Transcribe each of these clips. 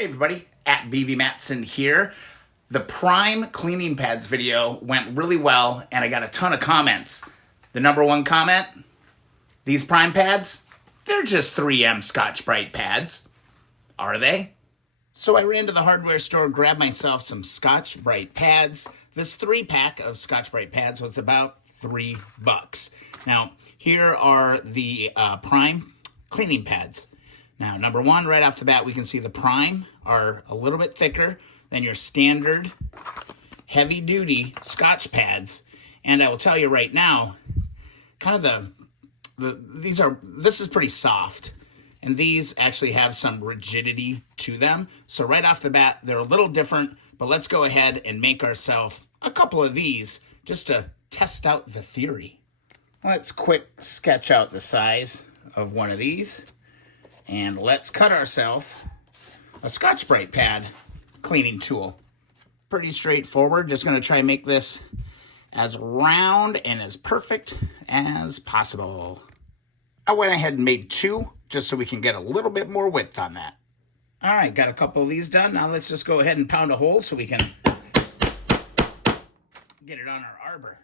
Hey everybody, at BB Matson here. The Pryme Cleaning Pads video went really well and I got a ton of comments. The number one comment, these Pryme pads, they're just 3M Scotch-Brite pads. Are they? So I ran to the hardware store, grabbed myself some Scotch-Brite pads. This 3-pack of Scotch-Brite pads was about $3. Now, here are the Pryme Cleaning Pads. Now, number one, right off the bat, we can see the Pryme are a little bit thicker than your standard heavy-duty Scotch pads. And I will tell you right now, kind of this is pretty soft. And these actually have some rigidity to them. So right off the bat, they're a little different, but let's go ahead and make ourselves a couple of these just to test out the theory. Let's quick sketch out the size of one of these. And let's cut ourselves a Scotch-Brite pad cleaning tool. Pretty straightforward. Just going to try and make this as round and as perfect as possible. I went ahead and made two just so we can get a little bit more width on that. All right, got a couple of these done. Now let's just go ahead and pound a hole so we can get it on our arbor.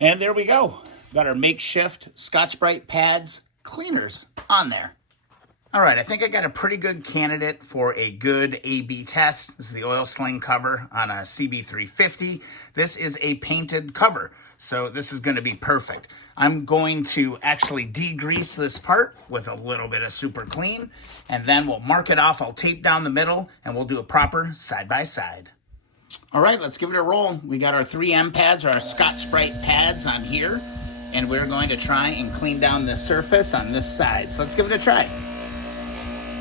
And there we go. Got our makeshift Scotch-Brite Pads cleaners on there. All right, I think I got a pretty good candidate for a good A/B test. This is the oil sling cover on a CB350. This is a painted cover, so this is going to be perfect. I'm going to actually degrease this part with a little bit of super clean, and then we'll mark it off. I'll tape down the middle, and we'll do a proper side-by-side. All right, let's give it a roll. We got our 3M pads, or our Scotch-Brite pads on here, and we're going to try and clean down the surface on this side. So let's give it a try.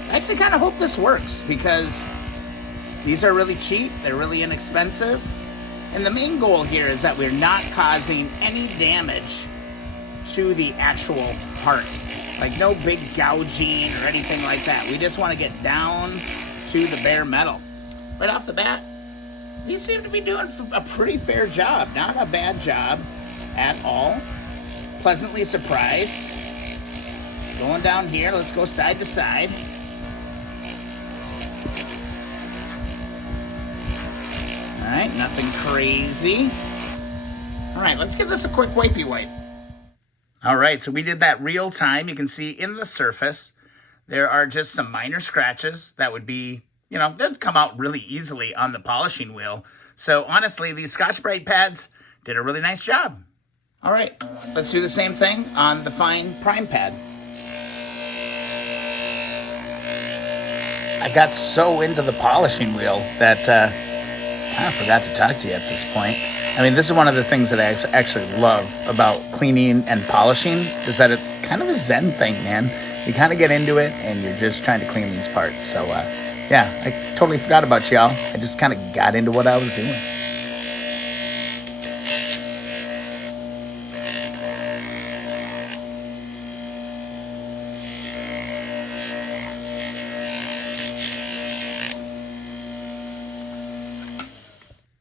I actually kind of hope this works because these are really cheap, they're really inexpensive, and the main goal here is that we're not causing any damage to the actual part. Like no big gouging or anything like that. We just want to get down to the bare metal. Right off the bat, these seem to be doing a pretty fair job. Not a bad job at all. Pleasantly surprised. Going down here, let's go side to side. All right, nothing crazy. All right, let's give this a quick wipey wipe. All right, so we did that real time. You can see in the surface, there are just some minor scratches that would be, they'd come out really easily on the polishing wheel. So honestly, these Scotch-Brite pads did a really nice job. All right, let's do the same thing on the fine Pryme pad. I got so into the polishing wheel that I forgot to talk to you at this point. I mean, this is one of the things that I actually love about cleaning and polishing is that it's kind of a zen thing, man. You kind of get into it and you're just trying to clean these parts. So, yeah, I totally forgot about y'all. I just kind of got into what I was doing.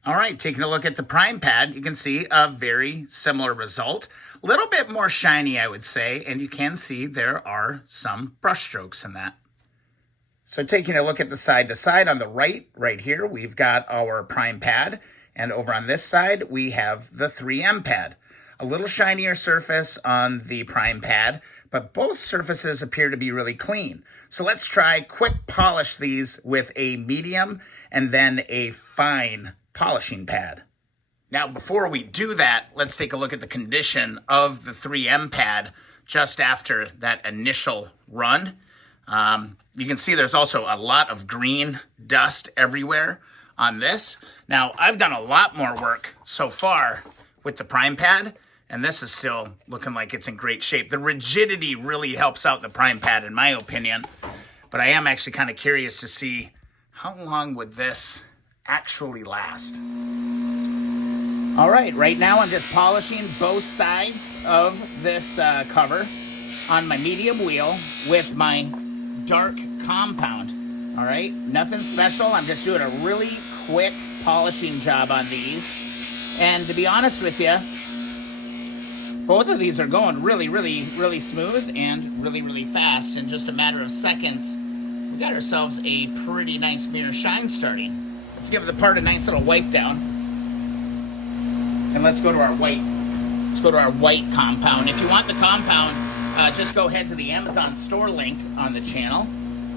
All right, taking a look at the Pryme pad, you can see a very similar result. A little bit more shiny, I would say, and you can see there are some brush strokes in that. So taking a look at the side to side on the right here, we've got our Pryme pad, and over on this side, we have the 3M pad. A little shinier surface on the Pryme pad, but both surfaces appear to be really clean. So let's try quick polish these with a medium and then a fine polishing pad. Now, before we do that, let's take a look at the condition of the 3M pad just after that initial run. You can see there's also a lot of green dust everywhere on this. Now, I've done a lot more work so far with the Pryme pad, and this is still looking like it's in great shape. The rigidity really helps out the Pryme pad, in my opinion, but I am actually kind of curious to see how long would this actually last. All right now I'm just polishing both sides of this cover on my medium wheel with my dark compound. All right, nothing special. I'm just doing a really quick polishing job on these. And to be honest with you, both of these are going really, really, really smooth and really, really fast in just a matter of seconds. we got ourselves a pretty nice mirror shine starting. Let's give the part a nice little wipe down. And let's go to our white. Let's go to our white compound. If you want the compound, just go ahead to the Amazon store link on the channel.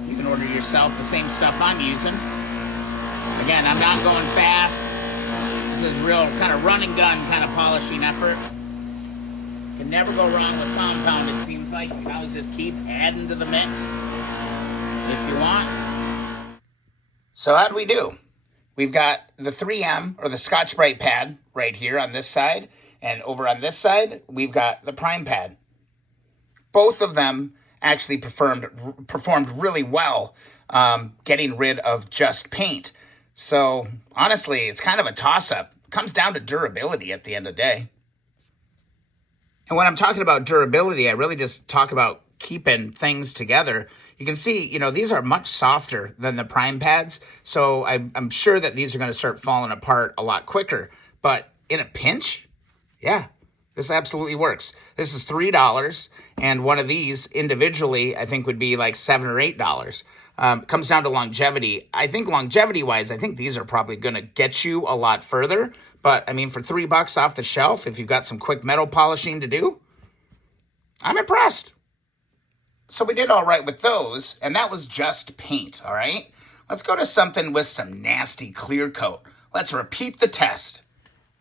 You can order yourself the same stuff I'm using. Again, I'm not going fast. This is real kind of run and gun kind of polishing effort. Can never go wrong with compound, it seems like. You can always just keep adding to the mix if you want. So how'd we do? We've got the 3M, or the Scotch-Brite pad, right here on this side. And over on this side, we've got the Pryme pad. Both of them actually performed really well getting rid of just paint. So honestly, it's kind of a toss-up. It comes down to durability at the end of the day. And when I'm talking about durability, I really just talk about keeping things together. You can see, you know, these are much softer than the Pryme pads. So I'm sure that these are going to start falling apart a lot quicker. But in a pinch, yeah, this absolutely works. This is $3, and one of these individually, I think, would be like $7 or $8. Comes down to longevity. I think longevity-wise, I think these are probably going to get you a lot further. But, I mean, for $3 off the shelf, if you've got some quick metal polishing to do, I'm impressed. So we did all right with those, and that was just paint, all right? Let's go to something with some nasty clear coat. Let's repeat the test.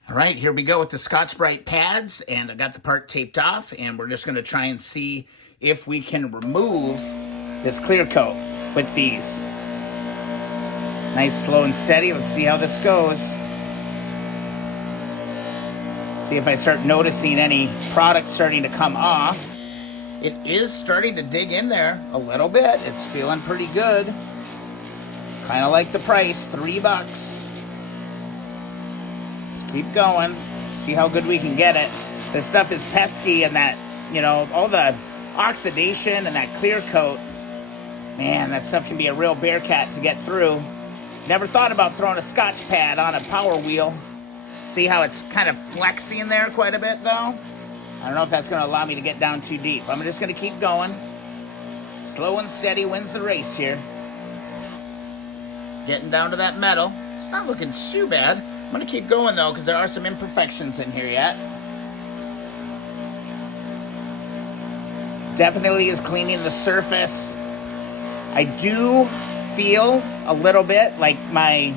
All right, here we go with the Scotch-Brite pads, and I got the part taped off, and we're just going to try and see if we can remove this clear coat with these. Nice, slow, and steady. Let's see how this goes. See if I start noticing any product starting to come off. It is starting to dig in there a little bit. It's feeling pretty good. Kind of like the price, $3. Let's keep going. See how good we can get it. This stuff is pesky, and that, you know, all the oxidation and that clear coat, man, that stuff can be a real bear cat to get through. Never thought about throwing a Scotch pad on a power wheel. See how it's kind of flexing there quite a bit, though? I don't know if that's going to allow me to get down too deep. I'm just going to keep going. Slow and steady wins the race here. Getting down to that metal. It's not looking too bad. I'm going to keep going, though, because there are some imperfections in here yet. Definitely is cleaning the surface. I do feel a little bit like my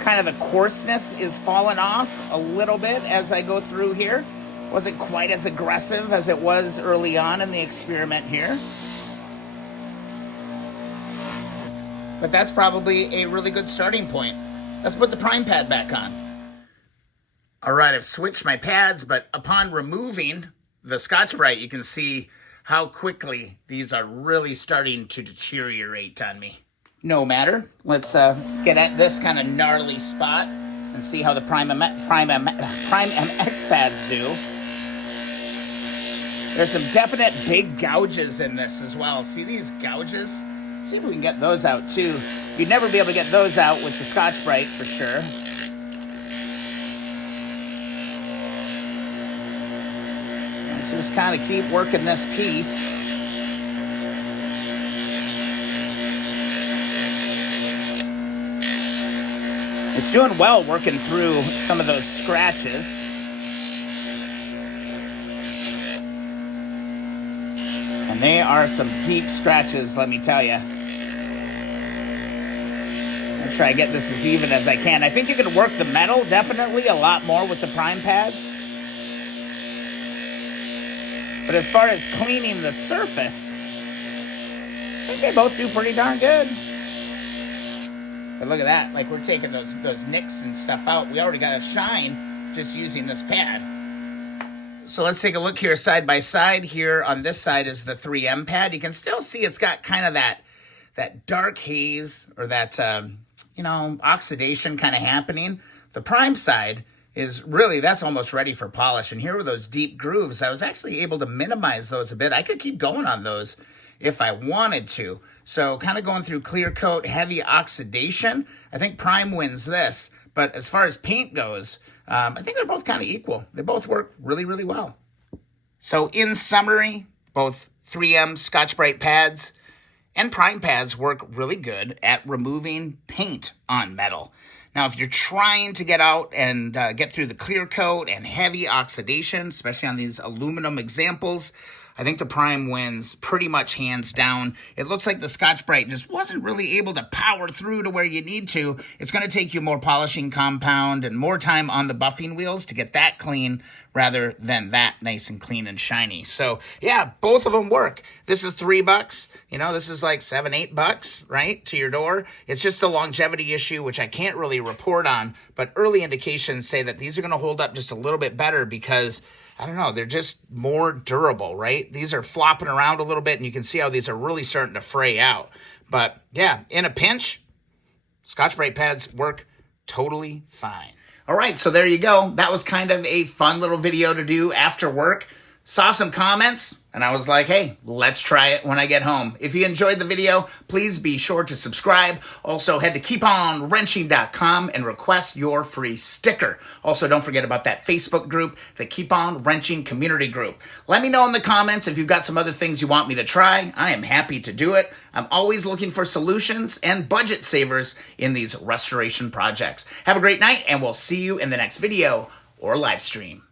kind of the coarseness is falling off a little bit as I go through here. Wasn't quite as aggressive as it was early on in the experiment here. But that's probably a really good starting point. Let's put the Pryme pad back on. All right, I've switched my pads, but upon removing the Scotch-Brite, you can see how quickly these are really starting to deteriorate on me. No matter. Let's get at this kind of gnarly spot and see how the Pryme MX pads do. There's some definite big gouges in this as well. See these gouges? See if we can get those out too. You'd never be able to get those out with the Scotch-Brite for sure. Let's just kind of keep working this piece. It's doing well working through some of those scratches. And they are some deep scratches, let me tell you. I'm going to try to get this as even as I can. I think you can work the metal definitely a lot more with the Pryme pads. But as far as cleaning the surface, I think they both do pretty darn good. But look at that, like we're taking those nicks and stuff out. We already got a shine just using this pad. So let's take a look here side by side. Here on this side is the 3M pad. You can still see it's got kind of that dark haze or that, oxidation kind of happening. The Pryme side is really, that's almost ready for polish. And here were those deep grooves. I was actually able to minimize those a bit. I could keep going on those if I wanted to. So kind of going through clear coat, heavy oxidation. I think Pryme wins this. But as far as paint goes, I think they're both kind of equal. They both work really, really well. So in summary, both 3M Scotch-Brite pads And Pryme pads work really good at removing paint on metal. Now, if you're trying to get out and get through the clear coat and heavy oxidation, especially on these aluminum examples, I think the Pryme wins pretty much hands down. It looks like the Scotch-Brite just wasn't really able to power through to where you need to. It's going to take you more polishing compound and more time on the buffing wheels to get that clean rather than that nice and clean and shiny. So yeah, both of them work. This is $3. You know, this is like $7, $8, right, to your door. It's just a longevity issue, which I can't really report on, but early indications say that these are going to hold up just a little bit better because I don't know, they're just more durable, right? These are flopping around a little bit, and you can see how these are really starting to fray out. But yeah, in a pinch, Scotch-Brite pads work totally fine. All right, so there you go. That was kind of a fun little video to do after work. Saw some comments, and I was like, hey, let's try it when I get home. If you enjoyed the video, please be sure to subscribe. Also, head to keeponwrenching.com and request your free sticker. Also, don't forget about that Facebook group, the Keep On Wrenching Community Group. Let me know in the comments if you've got some other things you want me to try. I am happy to do it. I'm always looking for solutions and budget savers in these restoration projects. Have a great night, and we'll see you in the next video or live stream.